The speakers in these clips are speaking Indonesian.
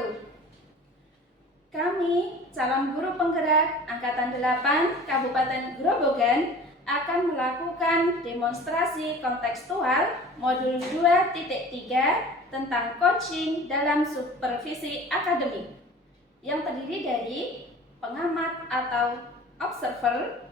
wabarakatuh. Kami, calon guru penggerak Angkatan 8 Kabupaten Grobogan, akan melakukan demonstrasi kontekstual modul 2.3 tentang coaching dalam supervisi akademik yang terdiri dari pengamat atau observer,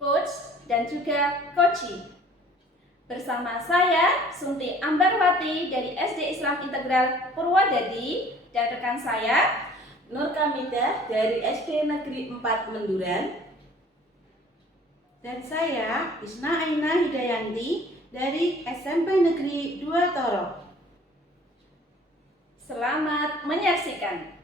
coach, dan juga coachee. Bersama saya, Sunti Ambarwati dari SD Islam Integral Purwodadi, dan rekan saya, Nur Kamidah dari SD Negeri 4 Menduran. Dan saya, Isna Aina Hidayanti dari SMP Negeri 2 Torok. Selamat menyaksikan.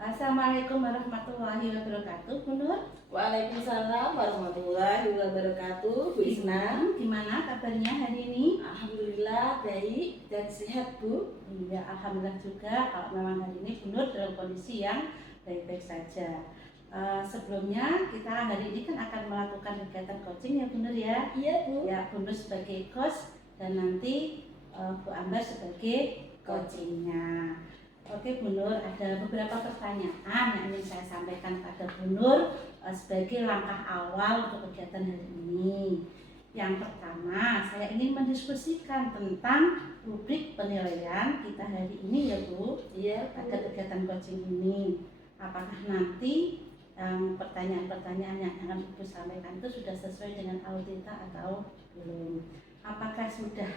Assalamualaikum warahmatullahi wabarakatuh, Bu Nur. Waalaikumsalam warahmatullahi wabarakatuh. Bu Isna, Gimana kabarnya hari ini? alhamdulillah baik dan sehat, Bu. Iya, alhamdulillah juga. Kalau memang hari ini Bu Nur dalam kondisi yang baik-baik saja. Sebelumnya kita hari ini kan akan melakukan kegiatan coaching ya Bu Nur ya. Iya, Bu. Ya, Bu Nur sebagai coach dan nanti Bu Ambar sebagai coachingnya. Oke Bu Nur, ada beberapa pertanyaan yang ingin saya sampaikan pada Bu Nur sebagai langkah awal untuk kegiatan hari ini. Yang pertama, saya ingin mendiskusikan tentang rubrik penilaian kita hari ini ya Bu. Iya, Pada kegiatan coaching ini. Apakah nanti pertanyaan-pertanyaan yang akan Ibu sampaikan itu sudah sesuai dengan audita atau belum? Apakah sudah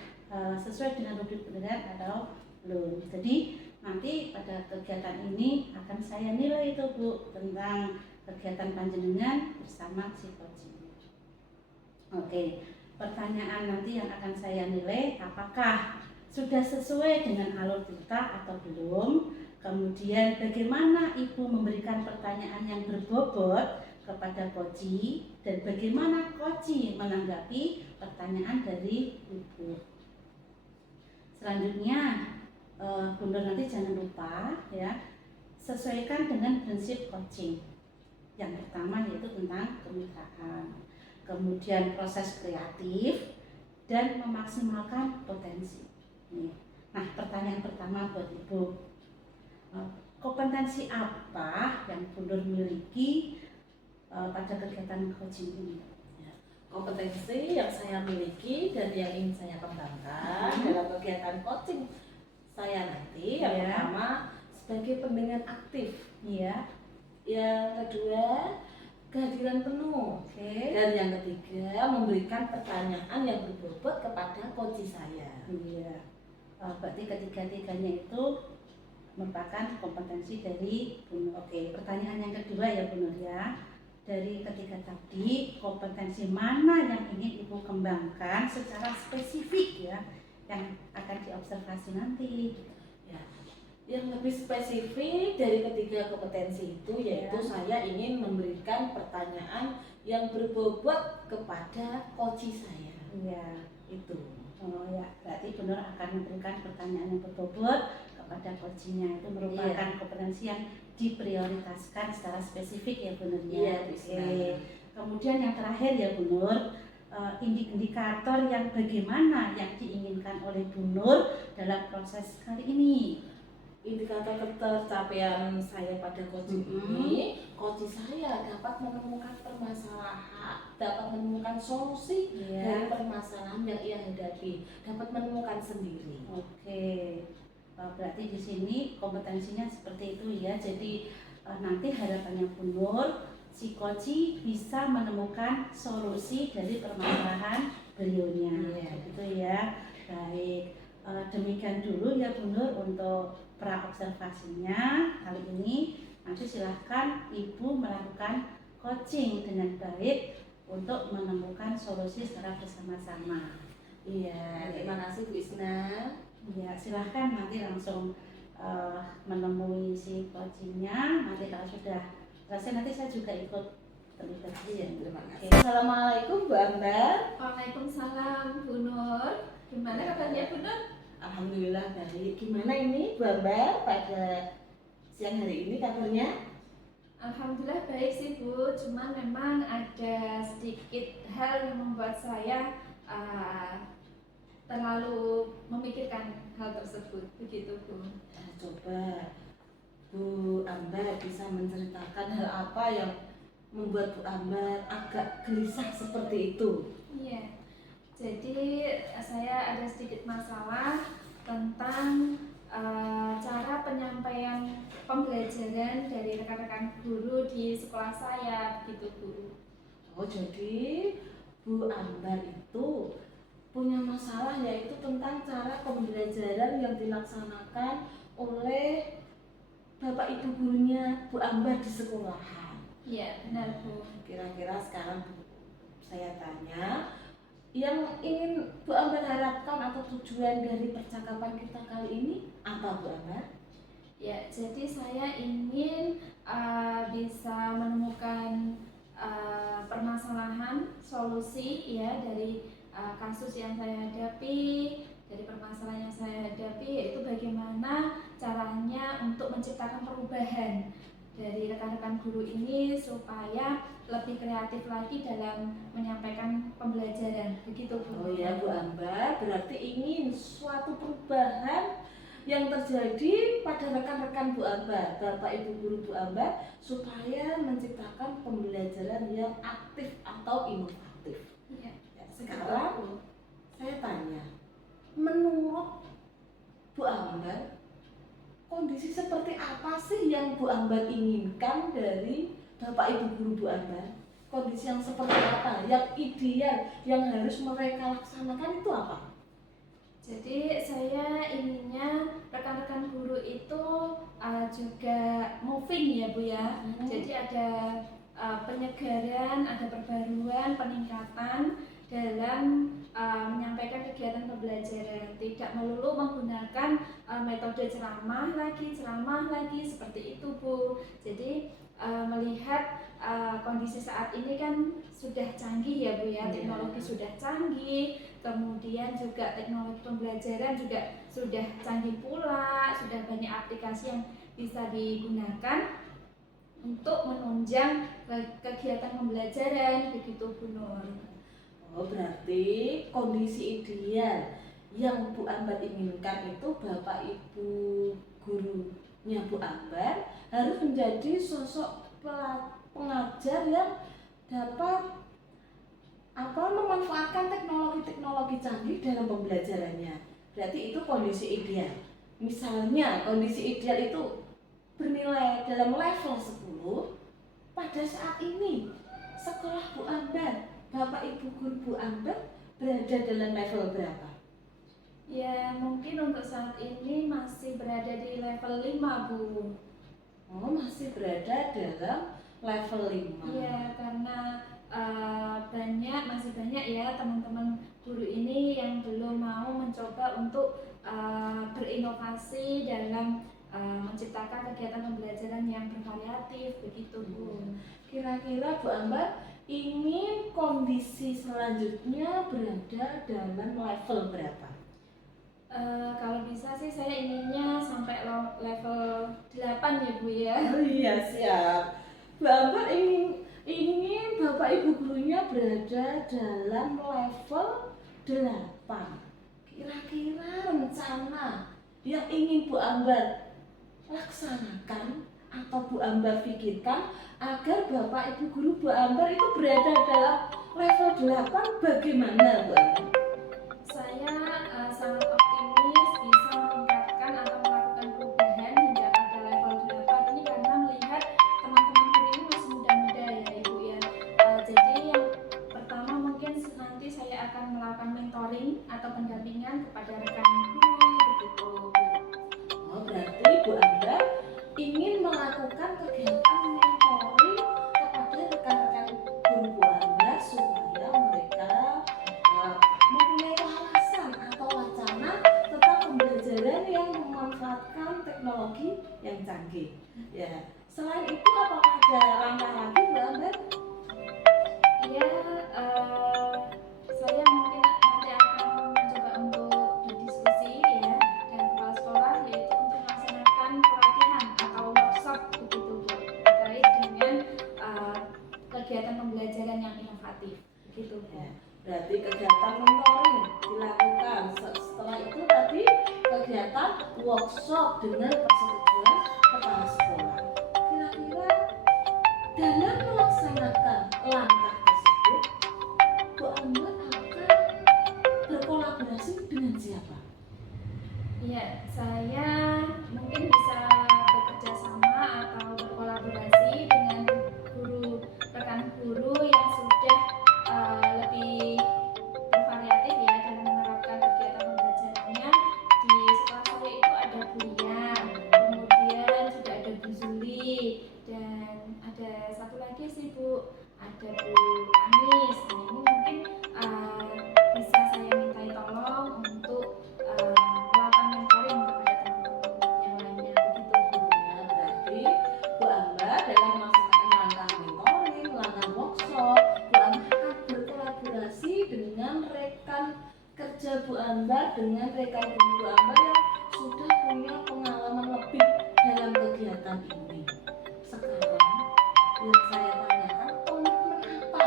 sesuai dengan rubrik penilaian atau belum? Jadi nanti pada kegiatan ini akan saya nilai itu Bu tentang kegiatan panjenengan bersama si coaching. Oke, pertanyaan nanti yang akan saya nilai apakah sudah sesuai dengan alur kita atau belum. Kemudian bagaimana Ibu memberikan pertanyaan yang berbobot kepada coaching dan bagaimana coaching menanggapi pertanyaan dari Ibu. Selanjutnya Bu Nur nanti jangan lupa ya, sesuaikan dengan prinsip coaching. Yang pertama yaitu tentang kemitraan, kemudian proses kreatif dan memaksimalkan potensi. Nah, pertanyaan pertama buat Ibu, kompetensi apa yang Bu Nur miliki pada kegiatan coaching ini? kompetensi yang saya miliki dan yang ingin saya kembangkan dalam kegiatan coaching saya nanti yang pertama sebagai pendengar aktif, Iya. yang kedua kehadiran penuh, dan yang ketiga memberikan pertanyaan yang berbobot kepada coach saya. Iya. Berarti ketiga-tiganya itu merupakan kompetensi dari Bu Nur. Oke, pertanyaan yang kedua ya Bu Nur ya. Dari ketiga tadi, kompetensi mana yang ingin Ibu kembangkan secara spesifik ya, yang akan diobservasi nanti? Ya, yang lebih spesifik dari ketiga kompetensi itu yaitu saya ingin memberikan pertanyaan yang berbobot kepada coach saya. Iya, Itu. oh ya, berarti Bu Nur akan memberikan pertanyaan yang berbobot kepada coachingnya. Itu merupakan kompetensi yang diprioritaskan secara spesifik ya Bu Nur ya. Iya, Kemudian yang terakhir ya Bu Nur, indikator yang bagaimana yang diinginkan oleh Bu Nur dalam proses kali ini. Indikator ketercapaian saya pada coaching ini, coach saya dapat menemukan permasalahan, dapat menemukan solusi dari permasalahan yang ia hadapi, dapat menemukan sendiri. Oke, berarti di sini kompetensinya seperti itu ya. Jadi nanti harapannya Bu Nur, si coach bisa menemukan solusi dari permasalahan beliaunya. Gitu ya. Baik, demikian dulu ya Bu Nur untuk pra-observasinya kali ini. Nanti silahkan Ibu melakukan coaching dengan baik untuk menemukan solusi secara bersama-sama. Iya, terima kasih Bu Isna. Ya, silahkan nanti langsung menemui si coachingnya. Nanti kalau sudah selesai nanti saya juga ikut terlibat. Iya, terima kasih. Assalamualaikum Bu Ambar. Waalaikumsalam Bu Nur. Gimana kabarnya Bu Nur? Alhamdulillah baik. Gimana ini Bu Ambar pada siang hari ini kabarnya? Alhamdulillah baik sih Bu, cuman memang ada sedikit hal yang membuat saya terlalu memikirkan hal tersebut, begitu Bu. Coba Bu Ambar bisa menceritakan hal apa yang membuat Bu Ambar agak gelisah seperti itu? Iya, jadi saya ada sedikit masalah tentang cara penyampaian pembelajaran dari rekan-rekan guru di sekolah saya, begitu Bu. Oh, jadi Bu Ambar itu punya masalah yaitu tentang cara pembelajaran yang dilaksanakan oleh Bapak Ibu gurunya Bu Ambar di sekolahan. Iya, benar Bu. Kira-kira sekarang saya tanya, yang ingin Bu Ambar harapkan atau tujuan dari percakapan kita kali ini apa Bu Ambar? Ya, jadi saya ingin bisa menemukan permasalahan, solusi ya dari kasus yang saya hadapi, dari permasalahan yang saya hadapi, yaitu bagaimana caranya untuk menciptakan perubahan dari rekan-rekan guru ini supaya lebih kreatif lagi dalam menyampaikan pembelajaran, begitu Bu. Oh ya Bu Ambar, berarti ingin suatu perubahan yang terjadi pada rekan-rekan Bu Ambar, Bapak Ibu guru Bu Ambar, supaya menciptakan pembelajaran yang aktif atau inovatif. Ya, Sekarang saya tanya, menurut Bu Ambar, kondisi seperti apa sih yang Bu Ambar inginkan dari Bapak Ibu guru Bu Ambar? Kondisi yang seperti apa, yang ideal, yang harus mereka laksanakan itu apa? Jadi saya inginnya rekan-rekan guru itu juga moving ya Bu ya. Jadi ada penyegaran, ada perbaruan, peningkatan dalam menyampaikan kegiatan pembelajaran. Tidak melulu menggunakan metode ceramah lagi seperti itu Bu. Jadi melihat kondisi saat ini kan sudah canggih ya Bu ya, teknologi sudah canggih, kemudian juga teknologi pembelajaran juga sudah canggih pula, sudah banyak aplikasi yang bisa digunakan untuk menunjang kegiatan pembelajaran, begitu Bu Nur. Oh, berarti kondisi ideal yang Bu Ambar inginkan itu Bapak Ibu gurunya Bu Ambar harus menjadi sosok pengajar yang dapat memanfaatkan teknologi-teknologi canggih dalam pembelajarannya. Berarti itu kondisi ideal. Misalnya kondisi ideal itu bernilai dalam level 10. Pada saat ini sekolah Bu Ambar, Bapak Ibu guru Bu Ambar berada dalam level berapa? Ya mungkin untuk saat ini masih berada di level 5 Bu. Oh, masih berada dalam level 5. Iya, karena masih banyak ya teman-teman guru ini yang belum mau mencoba untuk berinovasi dalam menciptakan kegiatan pembelajaran yang bervariatif, begitu Bu. Kira-kira Bu Ambar ingin kondisi selanjutnya berada dalam level berapa? Kalau bisa sih saya inginnya sampai level 8 ya Bu ya. Oh iya, siap. Bu Ambar ingin Bapak Ibu gurunya berada dalam level 8. Kira-kira rencana yang ingin Bu Ambar laksanakan atau Bu Ambar pikirkan agar Bapak Ibu guru Bu Ambar itu berada dalam level 8 bagaimana Bu Ambar? Saya sangat optimis bisa meningkatkan atau melakukan perubahan hingga pada level 8 ini karena melihat teman-teman guru ini masih muda-muda ya Ibu ya. Jadi yang pertama mungkin nanti saya akan melakukan mentoring atau pendampingan kepada rekan guru, begitu Bu. Oh, berarti Bu Ambar ingin melakukan kegiatan mentoring kepada rekan-rekan guru Bu Ambar supaya mereka mempunyai wawasan atau wacana tentang pembelajaran yang memanfaatkan teknologi yang canggih. Ya, selain itu apakah ada langkah lagi Bu Ambar? Ya, saya mungkin nanti akan mencoba untuk berdiskusi ya dengan kepala sekolah yaitu untuk melaksanakan pelatihan atau workshop begitu Bu terkait dengan kegiatan pembelajaran yang inovatif begitu Bu. Ya, Berarti kegiatan mentoring dilakukan. Setelah itu tadi kegiatan workshop dengan persetujuan kepala sekolah. Kira-kira dalam melaksanakan langkah tersebut, Bu Ambar akan berkolaborasi dengan siapa? Ya, saya mungkin bisa bekerja sama atau berkolaborasi dengan rekan guru yang sudah lebih bervariatif ya dalam menerapkan kegiatan pembelajarannya. Di sekolah saya itu ada Bu Lian, kemudian juga ada Bu Zuli, dan ada satu lagi sih Bu, ada Bu Anis. Nah, ini mungkin bisa saya mintai tolong untuk melakukan mentoring kepada teman-teman yang lainnya, begitu Bu. Ya, berarti Bu Ambar dalam melaksanakan langkah mentoring, langkah workshop, Bu Ambar akan berkolaborasi dengan rekan kerja Bu Ambar, dengan rekan guru Bu Ambar yang sudah punya pengalaman lebih dalam kegiatan ini. Sekarang yang saya tanyakan, komitmen apa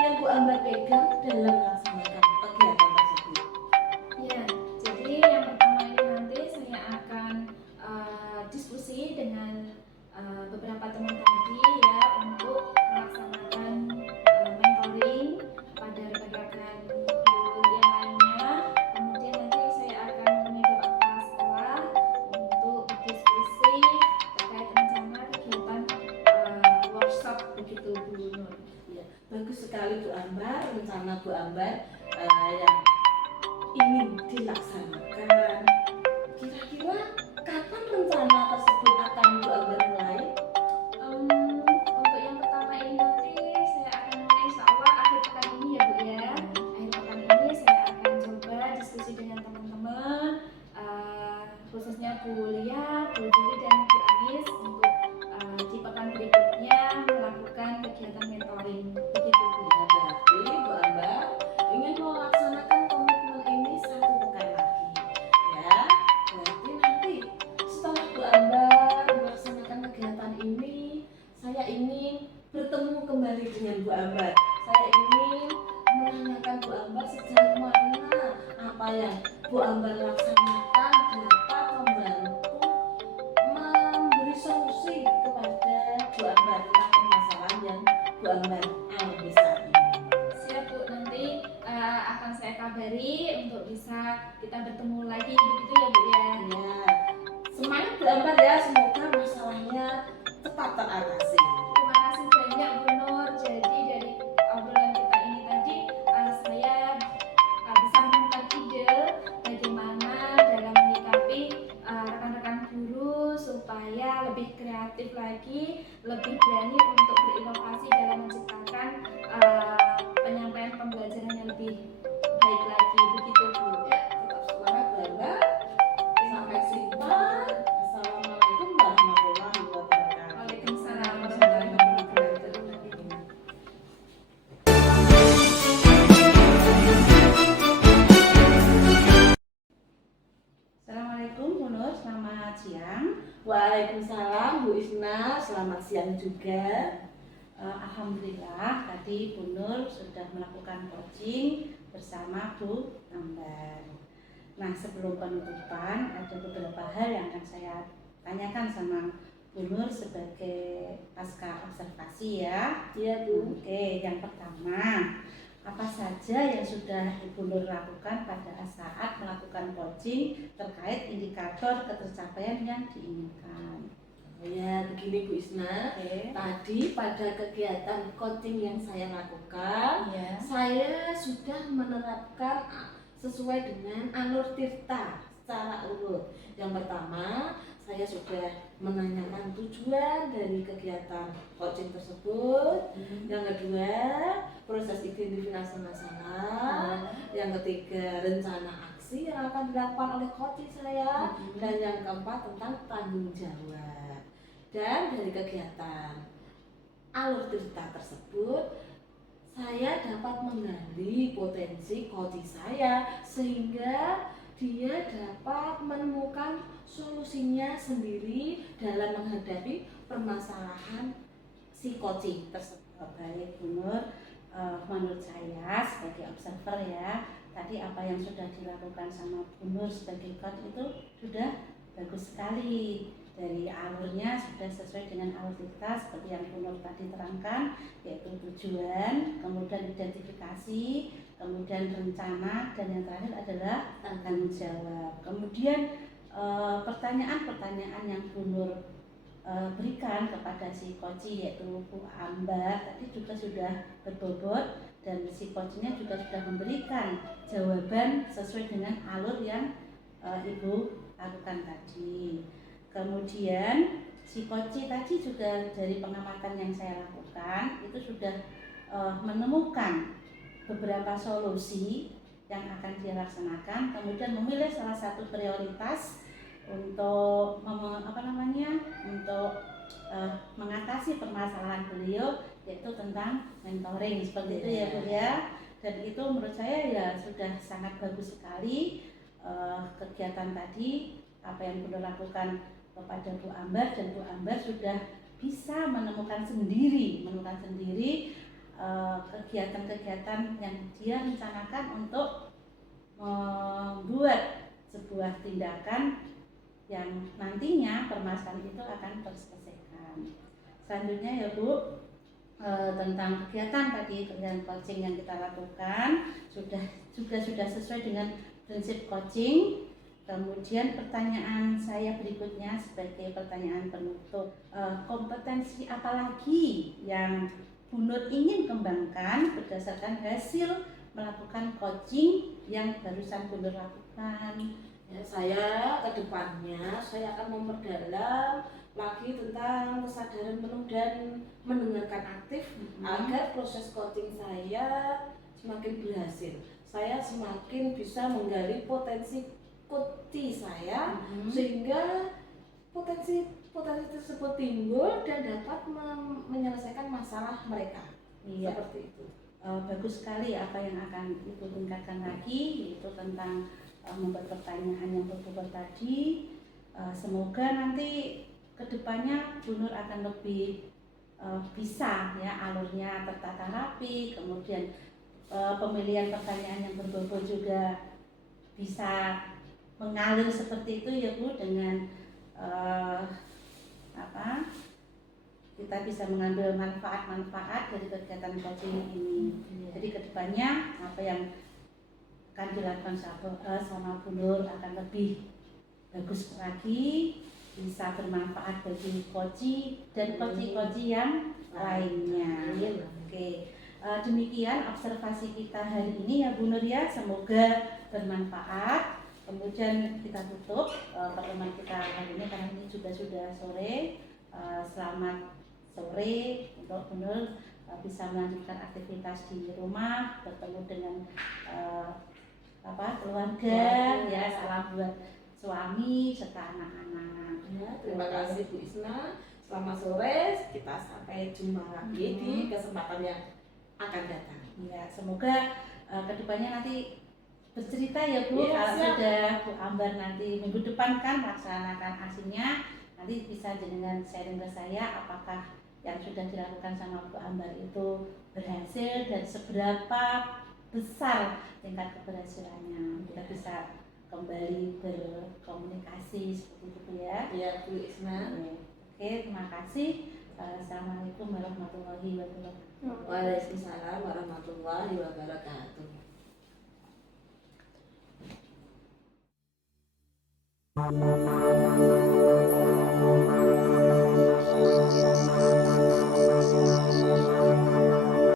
yang Bu Ambar pegang dalam melaksanakan kegiatan tersebut? Ya, jadi yang pertama ini nanti saya akan diskusi dengan beberapa teman tadi ya untuk melaksanakan mentoring kepada rekan-rekan guru yang lainnya. Kemudian nanti saya akan menemui Bapak Kepala Sekolah untuk berdiskusi terkait rencana kegiatan workshop, begitu Bu Nur. Ya, bagus sekali Bu Ambar, rencana Bu Ambar yang ingin dilaksanakan. Kira-kira kapan rencana tersebut akan Bu Ambar mulai? Untuk yang pertama ini nanti saya akan mulai insya Allah akhir pekan ini ya Bu ya. Akhir pekan ini saya akan coba diskusi dengan teman-teman, khususnya Bu Lia, Bu Juli dan Bu Anis untuk di pekan berikutnya melakukan kegiatan mentoring, begitu Bu. Ya, berarti Bu Ambar ingin melaksanakan komitmen ini 1 pekan lagi. Ya, berarti nanti setelah Bu Ambar melaksanakan kegiatan ini, saya ingin bertemu kembali dengan Bu Ambar. Saya ingin menanyakan Bu Ambar sejauh mana apa yang Bu Ambar laksanakan dapat membantu memberi solusi kepada Bu Ambar tentang permasalahan yang Bu Ambar alami saat ini. Siap Bu, nanti akan saya kabari untuk bisa kita bertemu lagi, begitu ya Bu ya. Ya, semangat Bu Ambar ya, semoga masalahnya cepat teratasi. Terima kasih banyak Bu Nur. Jadi dari obrolan kita ini tadi saya bisa menemukan ide bagaimana dalam menyikapi rekan-rekan guru supaya lebih kreatif lagi, lebih berani untuk berinovasi dalam menciptakan penyampaian pembelajaran yang lebih baik lagi, begitu Bu. Ya, tetap semangat Bu Ambar. Sampai jumpa. Assalamualaikum warahmatullahi wabarakatuh. Waalaikumsalam warahmatullahi wabarakatuh. Assalamualaikum Bu Nur, selamat siang. Waalaikumsalam Bu Isna, selamat siang juga. Alhamdulillah tadi Bu Nur sudah melakukan coaching bersama Bu Ambar. Nah, sebelum penutupan ada beberapa hal yang akan saya tanyakan sama Bu Nur sebagai pasca observasi ya. Iya Bu. Oke, yang pertama, apa saja yang sudah Ibu Nur lakukan pada saat melakukan coaching terkait indikator ketercapaian yang diinginkan? Ya, begini Bu Isna. Oke. Tadi pada kegiatan coaching yang saya lakukan, Ya. saya sudah menerapkan sesuai dengan alur tirta secara urut. Yang pertama, saya sudah menanyakan tujuan dari kegiatan coaching tersebut. Yang kedua, proses identifikasi masalah. Yang ketiga, rencana aksi yang akan dilakukan oleh coaching saya. Dan yang keempat, tentang tanggung jawab. Dan dari kegiatan alur cerita tersebut, saya dapat menggali potensi coaching saya sehingga dia dapat menemukan solusinya sendiri dalam menghadapi permasalahan si coaching tersebut. Baik Bu Nur, menurut saya sebagai observer ya, tadi apa yang sudah dilakukan sama Bu Nur sebagai coach itu sudah bagus sekali. Dari alurnya sudah sesuai dengan alur kita seperti yang Bu Nur tadi terangkan, yaitu tujuan, kemudian identifikasi, kemudian rencana, dan yang terakhir adalah tanggung jawab. Kemudian pertanyaan-pertanyaan yang Bu Nur berikan kepada si koci yaitu Bu Ambar tadi juga sudah berbobot, dan si kocinya juga sudah memberikan jawaban sesuai dengan alur yang Ibu lakukan tadi. Kemudian si koci tadi juga dari pengamatan yang saya lakukan itu sudah menemukan beberapa solusi yang akan dia laksanakan, kemudian memilih salah satu prioritas untuk untuk mengatasi permasalahan beliau, yaitu tentang mentoring seperti itu ya Bu ya. Dan itu menurut saya ya sudah sangat bagus sekali kegiatan tadi, apa yang Bu lakukan kepada Bu Ambar, dan Bu Ambar sudah bisa menemukan sendiri kegiatan-kegiatan yang dia rencanakan untuk membuat sebuah tindakan yang nantinya permasalahan itu akan terselesaikan. Selanjutnya ya Bu, tentang kegiatan coaching yang kita lakukan sudah sesuai dengan prinsip coaching. Kemudian pertanyaan saya berikutnya sebagai pertanyaan penutup, kompetensi apa lagi yang Bu Nur ingin kembangkan berdasarkan hasil melakukan coaching yang barusan Bu Nur lakukan? Ya, saya ke depannya saya akan memperdalam lagi tentang kesadaran penuh dan mendengarkan aktif agar proses coaching saya semakin berhasil. Saya semakin bisa menggali potensi coach saya sehingga potensi tersebut timbul dan dapat menyelesaikan masalah mereka. Iya. Seperti itu. Bagus sekali apa yang akan Ibu tingkatkan lagi, yaitu tentang membuat pertanyaan yang berbobot tadi. Semoga nanti kedepannya Bu Nur akan lebih bisa ya alurnya tertata rapi, kemudian pemilihan pertanyaan yang berbobot juga bisa mengalir seperti itu ya Bu, dengan kita bisa mengambil manfaat-manfaat dari kegiatan coaching ini. Jadi kedepannya apa yang akan dilakukan sama Bu Nur akan lebih bagus lagi, bisa bermanfaat bagi koci dan koci-koci yang lainnya. Oke, demikian observasi kita hari ini ya Bu Nur ya, semoga bermanfaat. Kemudian kita tutup pertemuan kita hari ini karena ini juga sudah sore. Selamat sore untuk Bu Nur bisa melanjutkan aktivitas di rumah, bertemu dengan keluarga ya, salam buat suami serta anak-anak. Ya, terima kasih Bu Isna. Selamat sore, kita sampai jumpa lagi di kesempatan yang akan datang. Ya, semoga kedepannya nanti bercerita ya Bu, Ya, kalau siap. sudah Bu Ambar nanti minggu depan kan melaksanakan asinya, nanti bisa dengan sharing ke saya apakah yang sudah dilakukan sama Bu Ambar itu berhasil dan seberapa besar tingkat keberhasilannya. Kita bisa kembali berkomunikasi seperti itu ya. Ya Bu Isna. Oke, terima kasih. Assalamualaikum warahmatullahi wabarakatuh. Waalaikumsalam warahmatullahi wabarakatuh.